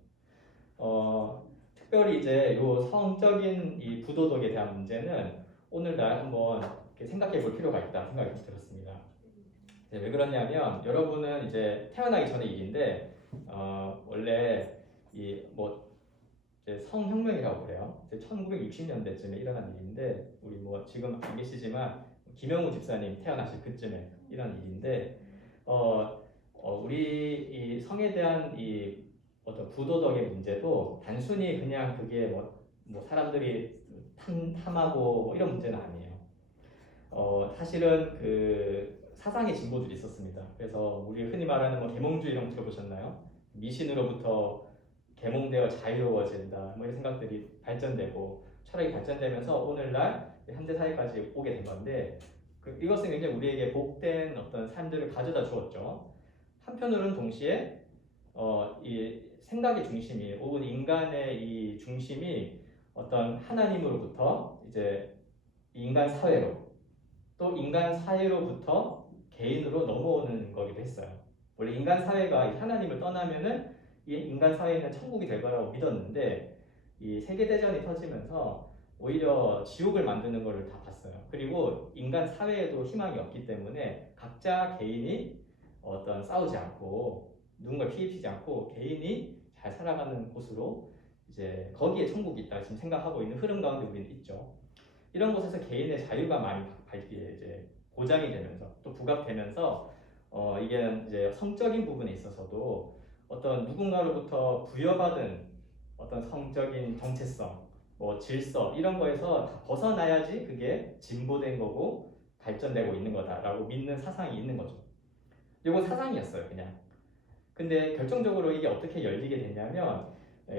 특별히 이제 요 성적인 이 부도덕에 대한 문제는 오늘날 한번 이렇게 생각해 볼 필요가 있다 생각이 들었습니다. 왜 그러냐면 여러분은 이제 태어나기 전의 일인데 원래 이 뭐 성혁명이라고 그래요. 1960년대쯤에 일어난 일인데 우리 뭐 지금 안 계시지만 김영우 집사님 태어나실 그쯤에 일어난 일인데 우리 이 성에 대한 이 어떤 부도덕의 문제도 단순히 그냥 그게 뭐 사람들이 탐하고 뭐 이런 문제는 아니에요. 사실은 그 사상의 진보들이 있었습니다. 그래서 우리 흔히 말하는 뭐 계몽주의 이런 거 들어보셨나요? 미신으로부터 계몽되어 자유로워진다 뭐 이런 생각들이 발전되고 철학이 발전되면서 오늘날 현대 사회까지 오게 된 건데 이것은 굉장히 우리에게 복된 어떤 삶들을 가져다 주었죠. 한편으로는 동시에 이 생각의 중심이 혹은 인간의 이 중심이 어떤 하나님으로부터 이제 인간 사회로 또 인간 사회로부터 개인으로 넘어오는 거기도 했어요. 원래 인간 사회가 하나님을 떠나면은 이 인간 사회는 천국이 될 거라고 믿었는데 이 세계대전이 터지면서 오히려 지옥을 만드는 것을 다 봤어요. 그리고 인간 사회에도 희망이 없기 때문에 각자 개인이 어떤 싸우지 않고 누군가 피해치지 않고 개인이 잘 살아가는 곳으로 이제 거기에 천국이 있다 지금 생각하고 있는 흐름 가운데 우리는 있죠. 이런 곳에서 개인의 자유가 많이 이제 보장이 되면서 또 부각되면서 이게 이제 성적인 부분에 있어서도 어떤 누군가로부터 부여받은 어떤 성적인 정체성, 뭐 질서 이런 거에서 다 벗어나야지 그게 진보된 거고 발전되고 있는 거다라고 믿는 사상이 있는 거죠. 이건 사상이었어요, 그냥. 근데 결정적으로 이게 어떻게 열리게 됐냐면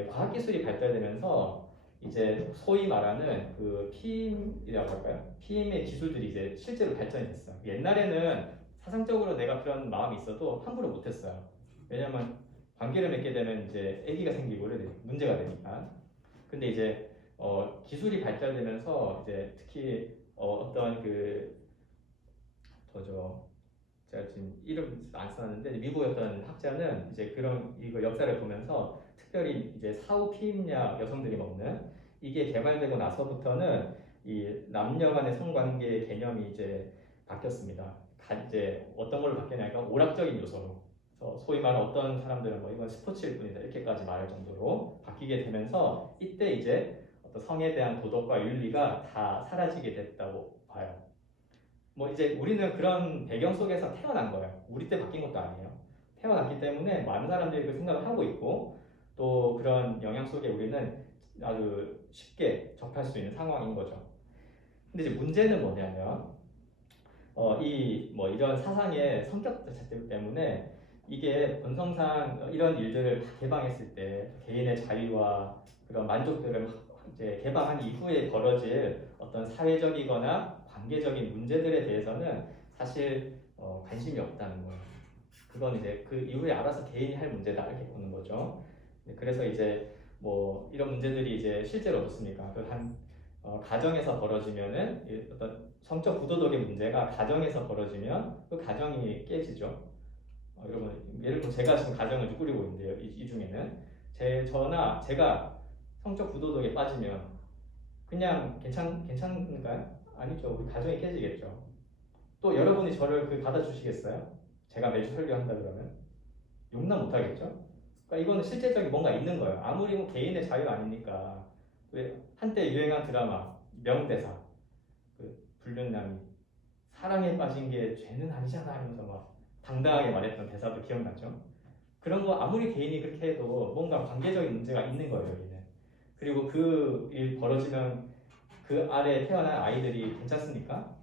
과학기술이 발달되면서 이제 소위 말하는 그 피임이라고 할까요? 피임의 기술들이 이제 실제로 발전이 됐어요. 옛날에는 사상적으로 내가 그런 마음이 있어도 함부로 못했어요. 왜냐면 관계를 맺게 되면 이제 아기가 생기고 문제가 되니까. 근데 이제 기술이 발달되면서 이제 특히 어떤 그 저죠 제가 지금 이름 안 써놨는데 미국의 어떤 학자는 이제 그런 이거 역사를 보면서 특별히 이제 사후 피임약 여성들이 먹는 이게 개발되고 나서부터는 이 남녀 간의 성관계 개념이 이제 바뀌었습니다. 이제 어떤 걸로 바뀌냐니까 오락적인 요소로. 그래서 소위 말하는 어떤 사람들은 뭐 이건 스포츠일 뿐이다 이렇게까지 말할 정도로 바뀌게 되면서 이때 이제 어떤 성에 대한 도덕과 윤리가 다 사라지게 됐다고 봐요. 뭐 이제 우리는 그런 배경 속에서 태어난 거예요. 우리 때 바뀐 것도 아니에요. 태어났기 때문에 많은 사람들이 그 생각을 하고 있고 또 그런 영향 속에 우리는 아주 쉽게 접할 수 있는 상황인 거죠. 근데 이제 문제는 뭐냐면 이 뭐 이런 사상의 성격 자체 때문에 이게 본성상 이런 일들을 개방했을 때 개인의 자유와 그런 만족들을 이제 개방한 이후에 벌어질 어떤 사회적이거나 관계적인 문제들에 대해서는 사실 관심이 없다는 거예요. 그건 이제 그 이후에 알아서 개인이 할 문제다 이렇게 보는 거죠. 그래서 이제 뭐 이런 문제들이 이제 실제로 어떻습니까? 그한 가정에서 벌어지면은 어떤 성적 부도덕의 문제가 가정에서 벌어지면 그 가정이 깨지죠. 여러분 예를 들어 제가 지금 가정을 꾸리고 있는데요. 이 중에는 저나 제가 성적 부도덕에 빠지면 그냥 괜찮은가요? 아니죠. 우리 가정이 깨지겠죠. 또 여러분이 저를 받아주시겠어요? 제가 매주 설교한다 그러면 용납 못하겠죠. 그러니까 이거는 실제적인 뭔가 있는 거예요. 아무리 뭐 개인의 자유 아니니까. 왜 한때 유행한 드라마 명대사 불륜남이 사랑에 빠진 게 죄는 아니잖아 이러면서 막 당당하게 말했던 대사도 기억나죠? 그런 거 아무리 개인이 그렇게 해도 뭔가 관계적인 문제가 있는 거예요 여기는. 그리고 그 일 벌어지면 그 아래 태어난 아이들이 괜찮습니까?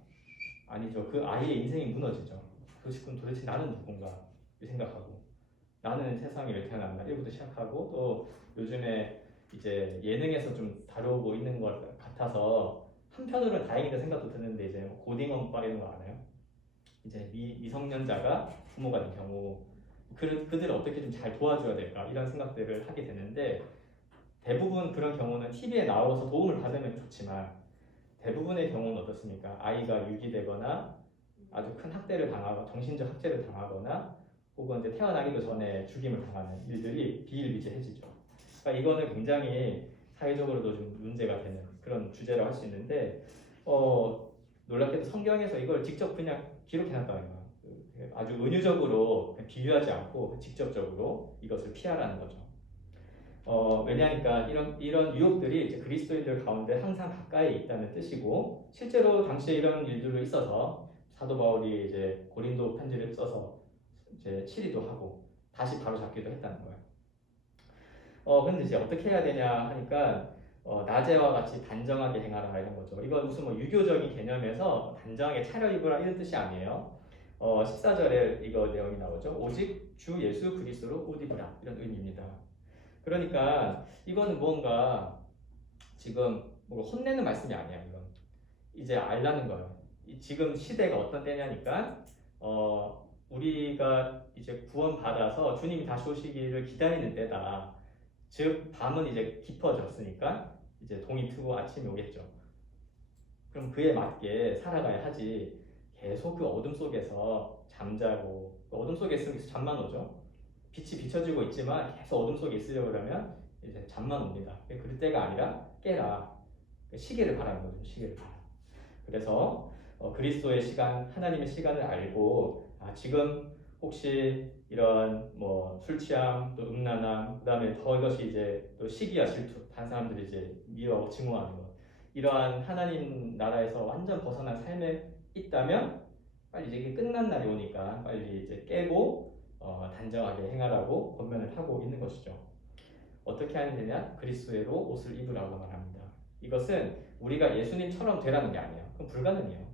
아니죠. 그 아이의 인생이 무너지죠. 그럼 도대체 나는 누군가 생각하고 나는 세상에 왜 태어났나 이부터 시작하고 또 요즘에 이제 예능에서 좀 다루고 있는 것 같아서 한편으로는 다행이다 생각도 드는데 이제 고딩원과 이런 거 알아요? 이제 미성년자가 부모가 된 경우 그들을 어떻게 좀 잘 도와줘야 될까 이런 생각들을 하게 되는데 대부분 그런 경우는 TV에 나와서 도움을 받으면 좋지만 대부분의 경우는 어떻습니까? 아이가 유기되거나 아주 큰 학대를 당하거나 정신적 학대를 당하거나 혹은 이제 태어나기도 전에 죽임을 당하는 일들이 비일비재해지죠. 그러니까 이거는 굉장히 사회적으로도 좀 문제가 되는 그런 주제라고 할 수 있는데 놀랍게도 성경에서 이걸 직접 그냥 기록해놨다는 거예요. 아주 은유적으로 비유하지 않고 직접적으로 이것을 피하라는 거죠. 왜냐하니까 이런 유혹들이 이제 그리스도인들 가운데 항상 가까이 있다는 뜻이고 실제로 당시에 이런 일들도 있어서 사도 바울이 이제 고린도 편지를 써서 이제 치리도 하고 다시 바로 잡기도 했다는 거예요. 근데 이제 어떻게 해야 되냐 하니까 낮에와 같이 단정하게 행하라 이런 거죠. 이건 무슨 뭐 유교적인 개념에서 단정하게 차려입으라 이런 뜻이 아니에요. 14절에 이거 내용이 나오죠. 오직 주 예수 그리스도로 옷 입으라 이런 의미입니다. 그러니까 이거는 뭔가 지금 뭔가 혼내는 말씀이 아니야. 이건 이제 알라는 거예요. 지금 시대가 어떤 때냐니까 우리가 이제 구원 받아서 주님이 다시 오시기를 기다리는 때다. 즉 밤은 이제 깊어졌으니까 이제 동이 트고 아침이 오겠죠. 그럼 그에 맞게 살아가야 하지. 계속 그 어둠 속에서 잠자고 어둠 속에 있으면 잠만 오죠. 빛이 비춰지고 있지만 계속 어둠 속에 있으려고 그러면 이제 잠만 옵니다. 그럴 때가 아니라 깨라. 시계를 바라는 거죠. 시계를 바라. 그래서 그리스도의 시간, 하나님의 시간을 알고 지금 혹시 이런 뭐 술 취함, 또 음란함, 그다음에 더 이것이 이제 또 시기와 질투, 다른 사람들이 이제 미워하고 증오하는 것, 이러한 하나님 나라에서 완전 벗어난 삶에 있다면 빨리 이제 이게 끝난 날이 오니까 빨리 이제 깨고 단정하게 행하라고 권면을 하고 있는 것이죠. 어떻게 하면 되냐? 그리스도로 옷을 입으라고 말합니다. 이것은 우리가 예수님처럼 되라는 게 아니에요. 그건 불가능해요.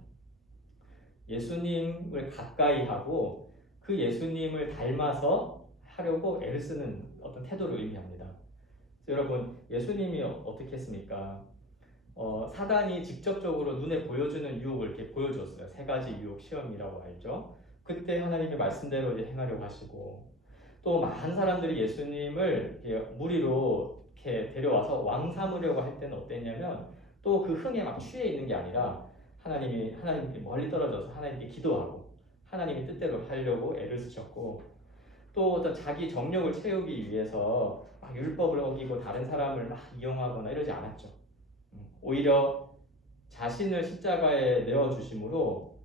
예수님을 가까이 하고 그 예수님을 닮아서 하려고 애를 쓰는 어떤 태도를 의미합니다. 여러분, 예수님이 어떻게 했습니까? 사단이 직접적으로 눈에 보여주는 유혹을 이렇게 보여줬어요. 세 가지 유혹 시험이라고 알죠. 그때 하나님의 말씀대로 이제 행하려고 하시고, 또 많은 사람들이 예수님을 이렇게 무리로 이렇게 데려와서 왕 삼으려고 할 때는 어땠냐면, 또 그 흥에 막 취해 있는 게 아니라 하나님께 멀리 떨어져서 하나님께 기도하고 하나님의 뜻대로 하려고 애를 쓰셨고, 또 어떤 자기 정력을 채우기 위해서 막 율법을 어기고 다른 사람을 막 이용하거나 이러지 않았죠. 오히려 자신을 십자가에 내어 주심으로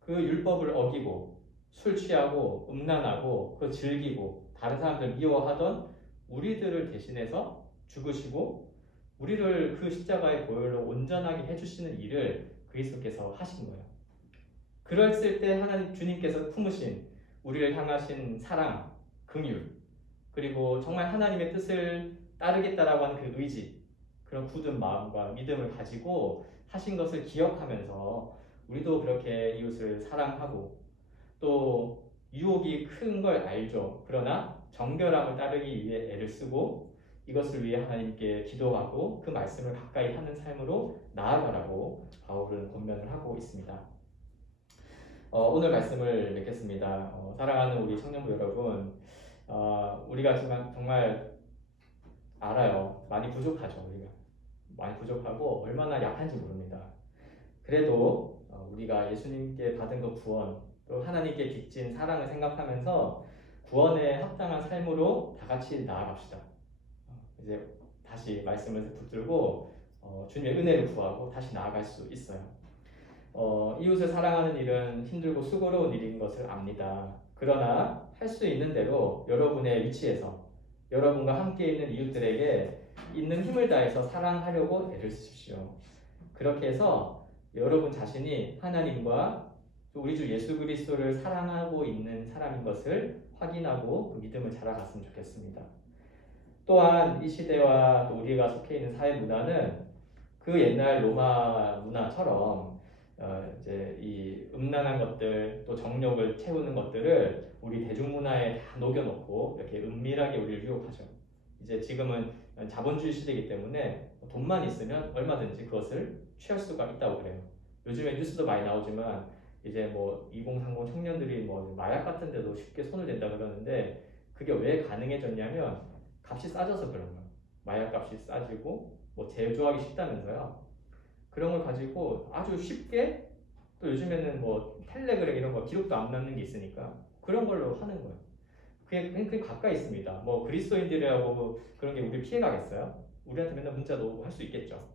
그 율법을 어기고 술 취하고 음란하고 그 즐기고 다른 사람들 미워하던 우리들을 대신해서 죽으시고 우리를 그 십자가의 보혈로 온전하게 해주시는 일을 그리스도께서 하신 거예요. 그랬을 때 하나님 주님께서 품으신 우리를 향하신 사랑, 긍휼, 그리고 정말 하나님의 뜻을 따르겠다라고 하는 그 의지, 그런 굳은 마음과 믿음을 가지고 하신 것을 기억하면서 우리도 그렇게 이웃을 사랑하고, 또 유혹이 큰 걸 알죠. 그러나 정결함을 따르기 위해 애를 쓰고 이것을 위해 하나님께 기도하고 그 말씀을 가까이 하는 삶으로 나아가라고 바울은 권면을 하고 있습니다. 오늘 말씀을 맺겠습니다. 사랑하는 우리 청년부 여러분, 우리가 정말 알아요. 많이 부족하죠. 우리가 많이 부족하고 얼마나 약한지 모릅니다. 그래도 우리가 예수님께 받은 그 구원, 또 하나님께 빚진 사랑을 생각하면서 구원에 합당한 삶으로 다 같이 나아갑시다. 이제 다시 말씀을 붙들고 주님의 은혜를 구하고 다시 나아갈 수 있어요. 이웃을 사랑하는 일은 힘들고 수고로운 일인 것을 압니다. 그러나 할 수 있는 대로 여러분의 위치에서 여러분과 함께 있는 이웃들에게 있는 힘을 다해서 사랑하려고 애를 쓰십시오. 그렇게 해서 여러분 자신이 하나님과 우리 주 예수 그리스도를 사랑하고 있는 사람인 것을 확인하고 그 믿음을 자라갔으면 좋겠습니다. 또한 이 시대와 또 우리가 속해 있는 사회 문화는 그 옛날 로마 문화처럼 이제 이 음란한 것들, 또 정욕을 채우는 것들을 우리 대중문화에 다 녹여놓고 이렇게 은밀하게 우리를 유혹하죠. 이제 지금은 자본주의 시대이기 때문에 돈만 있으면 얼마든지 그것을 취할 수가 있다고 그래요. 요즘에 뉴스도 많이 나오지만 이제 뭐 2030 청년들이 뭐 마약 같은 데도 쉽게 손을 댄다 그러는데, 그게 왜 가능해졌냐면 값이 싸져서 그런 거예요. 마약 값이 싸지고 뭐 제조하기 쉽다면서요. 그런 걸 가지고 아주 쉽게, 또 요즘에는 뭐 텔레그램 이런 거 기록도 안 남는 게 있으니까 그런 걸로 하는 거예요. 그게 가까이 있습니다. 뭐 그리스도인들이라고 그런 게 우리 피해가겠어요? 우리한테 맨날 문자도 오고 할 수 있겠죠.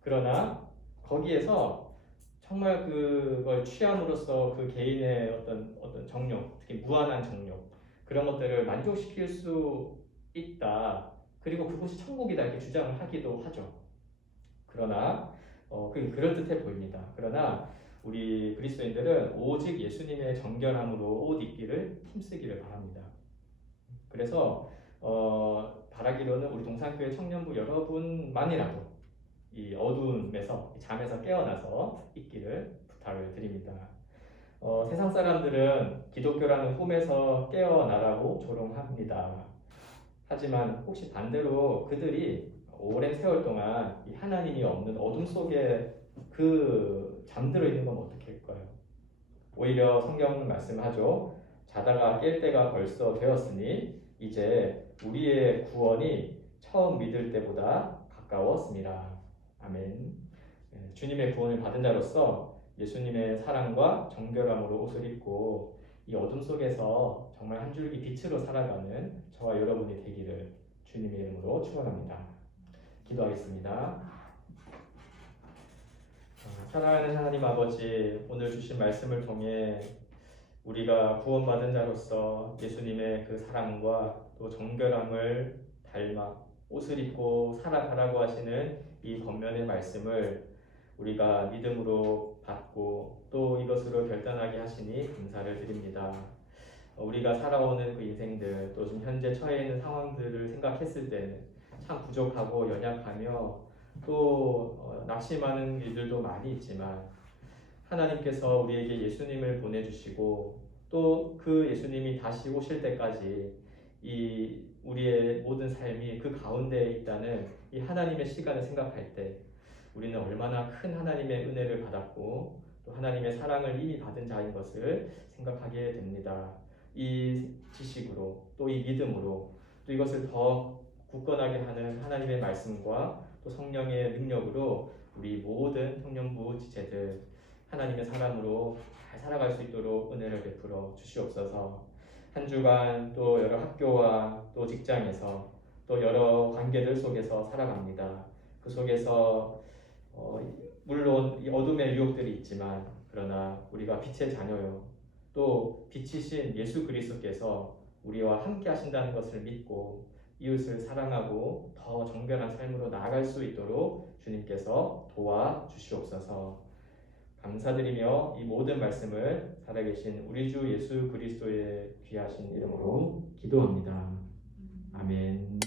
그러나 거기에서 정말 그걸 취함으로써 그 개인의 어떤 정욕, 특히 무한한 정욕, 그런 것들을 만족시킬 수 있다. 그리고 그곳이 천국이다 이렇게 주장을 하기도 하죠. 그러나 그게 그럴듯해 보입니다. 그러나 우리 그리스도인들은 오직 예수님의 정결함으로 옷 입기를 힘쓰기를 바랍니다. 그래서 바라기로는 우리 동산교회 청년부 여러분만이라도 이 어두움에서, 잠에서 깨어나서 있기를 부탁을 드립니다. 세상 사람들은 기독교라는 꿈에서 깨어나라고 조롱합니다. 하지만 혹시 반대로 그들이 오랜 세월 동안 이 하나님이 없는 어둠 속에 그 잠들어 있는 건 어떻게 할까요? 오히려 성경은 말씀하죠. 자다가 깰 때가 벌써 되었으니 이제 우리의 구원이 처음 믿을 때보다 가까웠습니다. 아멘. 주님의 구원을 받은 자로서 예수님의 사랑과 정결함으로 옷을 입고 이 어둠 속에서 정말 한 줄기 빛으로 살아가는 저와 여러분이 되기를 주님의 이름으로 축원합니다. 기도하겠습니다. 사랑하는 하나님 아버지, 오늘 주신 말씀을 통해 우리가 구원받은 자로서 예수님의 그 사랑과 또 정결함을 닮아 옷을 입고 살아가라고 하시는 이 권면의 말씀을 우리가 믿음으로 받고 또 이것으로 결단하게 하시니 감사를 드립니다. 우리가 살아오는 그 인생들, 또 지금 현재 처해 있는 상황들을 생각했을 때 참 부족하고 연약하며 또 낙심하는 일들도 많이 있지만, 하나님께서 우리에게 예수님을 보내주시고 또 그 예수님이 다시 오실 때까지 이 우리의 모든 삶이 그 가운데에 있다는 이 하나님의 시간을 생각할 때 우리는 얼마나 큰 하나님의 은혜를 받았고 또 하나님의 사랑을 이미 받은 자인 것을 생각하게 됩니다. 이 지식으로 또 이 믿음으로 또 이것을 더 굳건하게 하는 하나님의 말씀과 또 성령의 능력으로 우리 모든 청년부 지체들 하나님의 사람으로 잘 살아갈 수 있도록 은혜를 베풀어 주시옵소서. 한 주간 또 여러 학교와 또 직장에서 또 여러 관계들 속에서 살아갑니다. 그 속에서 물론 이 어둠의 유혹들이 있지만 그러나 우리가 빛의 자녀요. 또 빛이신 예수 그리스도께서 우리와 함께 하신다는 것을 믿고 이웃을 사랑하고 더 정결한 삶으로 나아갈 수 있도록 주님께서 도와주시옵소서. 감사드리며 이 모든 말씀을 살아계신 우리 주 예수 그리스도의 귀하신 이름으로 기도합니다. 아멘.